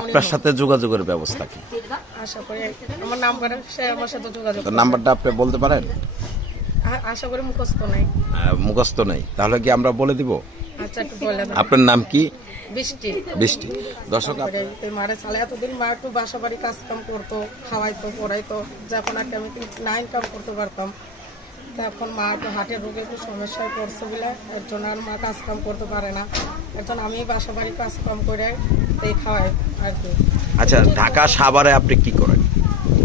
আপনার সাথে যোগাযোগের ব্যবস্থা কি? আশা করি আমার নাম্বারে সে আমার সাথে যোগাযোগ তো নাম্বারটা আপনি বলতে পারেন? আশা করি মুখস্থ নাই। মুখস্থ নেই। তাহলে কি আমরা বলে দিব? আচ্ছা একটু বলে আপনার নাম কি? বৃষ্টি। বৃষ্টি। দর্শক মারে এতদিন মা একটু বাসা বাড়ি কাজ কাম করতো খাওয়াইতো পড়াইতো যখন আর আমি না ইনকাম করতে পারতাম। তা এখন মা একটু হাটের রোগে একটু সমস্যায় পড়ছে বলে একজন আর মা কাজ কাম করতে পারে না। একজন আমি বাসা বাড়ি কাজ কাম করে এই খাওয়াই আর কি। আচ্ছা ঢাকা সাভারে আপনি কি করেন?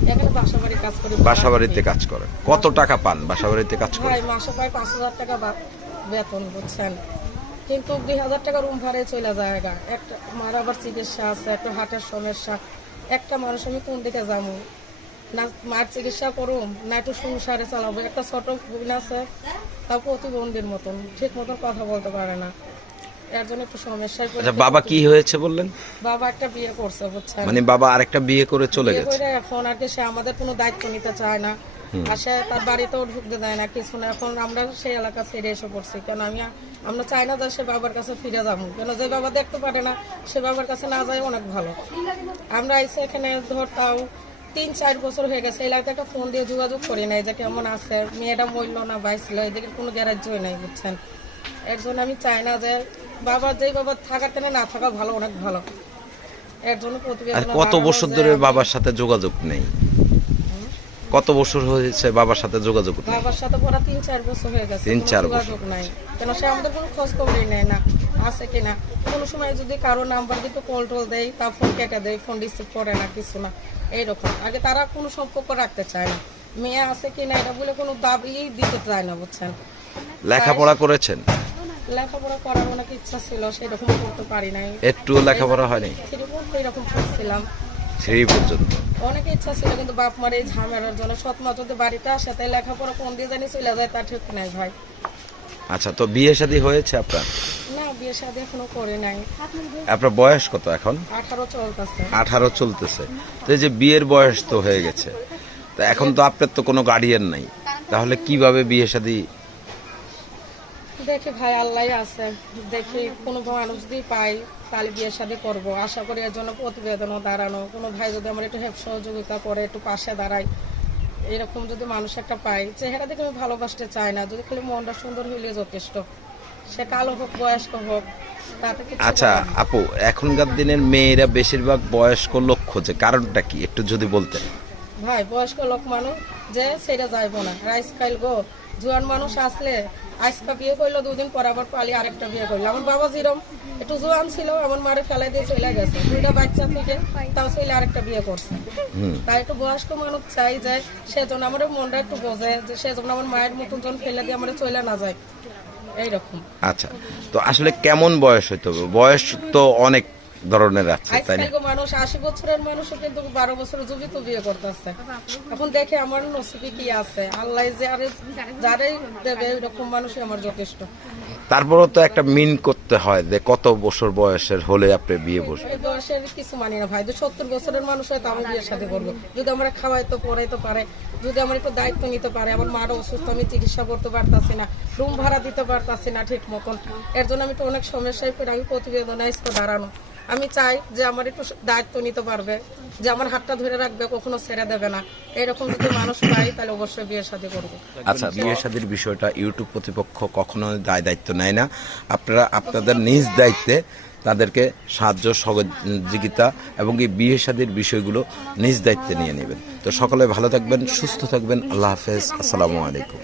এখানে বাসা বাড়ি কাজ করি। বাসা বাড়িতে কাজ করেন। কত টাকা পান? বাসা বাড়িতে কাজ করেন? ভাই মাসে প্রায় পাঁচ হাজার টাকা বেতন বুঝছেন? কিন্তু দুই হাজার টাকা রুম ভাড়ায় চলে যায়। একটা মার আবার চিকিৎসা আছে একটা হার্টের সমস্যা। একটা মানুষ আমি কোন দিকে যাব? না মার চিকিৎসা করুম না একটু সংসারে চালাবো। একটা ছোট বোন আছে তাও প্রতিবন্ধীর মতন ঠিক মতন কথা বলতে পারে না। এর জন্য একটু সমস্যায় আচ্ছা বাবা কি হয়েছে বললেন? বাবা একটা বিয়ে করছে বুঝছেন? মানে বাবা আরেকটা বিয়ে করে চলে বিয়ে গেছে। করে এখন আর কি সে আমাদের কোনো দায়িত্ব নিতে চায় না। আর সে তার বাড়িতেও ঢুকতে দেয় না কিছু না। এখন আমরা সেই এলাকা ছেড়ে এসে পড়ছি। কেন আমি আমরা চাই না যে সে বাবার কাছে ফিরে যাব। কেন যে বাবা দেখতে পারে না সে বাবার কাছে না যায় অনেক ভালো। আমরা এসে এখানে ধর তাও তিন চার বছর হয়ে গেছে এলাকাতে একটা ফোন দিয়ে যোগাযোগ করি নাই যে কেমন আছে মেয়েটা মরল না বাইছিল এদিকে কোনো গ্যারাজ্যই নাই বুঝছেন? এর জন্য আমি চাই না যে বাবা যেই বাবা থাকার তেনে না থাকা ভালো অনেক ভালো। এর জন্য প্রতিবেদন কত বছর ধরে বাবার সাথে যোগাযোগ নেই? কত বছর হয়েছে বাবার সাথে যোগাযোগ নেই বাবার সাথে পড়া তিন চার বছর হয়ে গেছে তিন চার যোগাযোগ নাই। কেন সে আমাদের কোনো খোঁজ খবরই নেয় না আছে কিনা? কোনো সময় যদি কারও নাম্বার দিতে কল টল দেয় তা ফোন কেটে দেয় ফোন রিসিভ করে না কিছু না। এইরকম। আগে তারা কোনো সম্পর্ক রাখতে চায় না। মেয়ে আছে কিনা এটা বলে কোনো দাবি দিতে চায় না বুঝছেন? লেখাপড়া করেছেন? লেখাপড়া করার অনেক ইচ্ছা ছিল সেরকম করতে পারি নাই। একটু লেখাপড়া হয়নি? সেরকম এরকম করছিলাম। সেই পর্যন্ত? অনেক ইচ্ছা ছিল কিন্তু বাপ মার এই ঝামেলার জন্য। সৎ যদি বাড়িতে আসে তাই লেখাপড়া কোন দিয়ে জানি চলে যায় তা ঠিক নাই ভাই। আচ্ছা তো বিয়ে শাদী হয়েছে আপনার? না বিয়ে শাদী এখনও করে নাই। আপনার বয়স কত এখন? আঠারো চলতেছে। আঠারো চলতেছে। তো এই যে বিয়ের বয়স তো হয়ে গেছে। তো এখন তো আপনার তো কোনো গার্ডিয়ান নাই। তাহলে কীভাবে বিয়ে শাদী দেখি ভাই আল্লাহ আছে দেখি কোনো মানুষ যদি পাই তাহলে বিয়ে শাদী করব। আশা করি এর জন্য প্রতিবেদনও দাঁড়ানো। কোনো ভাই যদি আমার একটু হেল্প সহযোগিতা করে একটু পাশে দাঁড়ায় এরকম যদি মানুষ একটা পাই চেহারা দেখে আমি ভালোবাসতে চাই না। যদি খালি মনটা সুন্দর হইলে যথেষ্ট। সে কালো হোক বয়স্ক হোক আচ্ছা আপু এখনকার দিনের মেয়েরা বেশিরভাগ বয়স্ক লোক খোঁজে। কারণটা কি? একটু যদি বলতেন। ভাই বয়স্ক লোক মানুষ যে সেটা যাইবো না। রাইস খাইল গো। জোয়ান মানুষ আসলে আজকা বিয়ে করল দুদিন পর আবার পালি আরেকটা বিয়ে করল। আমার বাবা যেরম একটু জোয়ান ছিল আমার মারে ফেলাই দিয়ে চলে গেছে। দুইটা বাচ্চা থেকে তাও ছেলে আরেকটা বিয়ে করছে। তাই একটু বয়স্ক মানুষ চাই যে সেজন্য আমার মনটা একটু বোঝে যে সেজন্য আমার মায়ের মতন জন ফেলে দিয়ে আমার চলে না যায়। এইরকম। আচ্ছা। তো আসলে কেমন বয়স হইতে বয়স তো অনেক ধরনের আছে তাই না? মানুষ আশি বছরের মানুষও কিন্তু বারো বছরের যুবি তো বিয়ে করতেছে। এখন দেখে আমার নসিবে কি আছে? আল্লাহ যে আরে যারাই দেবে এরকম মানুষই আমার যথেষ্ট। তারপরও তো একটা মিন করতে হয় যে কত বছর বয়সের হলে আপনি বিয়ে বসবেন। বয়সের কিছু মানি না ভাই সত্তর বছরের মানুষ হয়তো আমি বিয়ের সাথে করব। যদি আমরা খাওয়াইতে পড়াইতে পারে যদি আমার একটু দায়িত্ব নিতে পারে আমার মারও অসুস্থ আমি চিকিৎসা করতে পারতাছি না রুম ভাড়া দিতে পারতাছি না ঠিক মতন এর জন্য আমি তো অনেক সমস্যায় পড়ে আমি প্রতিবেদন আজকে দাঁড়ানো। আমি চাই যে আমার একটু দায়িত্ব নিতে পারবে যে আমার হাতটা ধরে রাখবে কখনো ছেড়ে দেবে না। এরকম যদি মানুষ পাই তাহলে অবশ্যই বিয়ের সাথে করব। আচ্ছা বিয়ে শাদীর বিষয়টা ইউটিউব কর্তৃপক্ষ কখনো দায় দায়িত্ব নেয় না। আপনারা আপনাদের নিজ দায়িত্বে তাদেরকে সাহায্য সহযোগিতা এবং এই বিয়ে শাদীর বিষয়গুলো নিজ দায়িত্বে নিয়ে নেবেন। তো সকলে ভালো থাকবেন সুস্থ থাকবেন। আল্লাহ হাফেজ। আসসালামু আলাইকুম।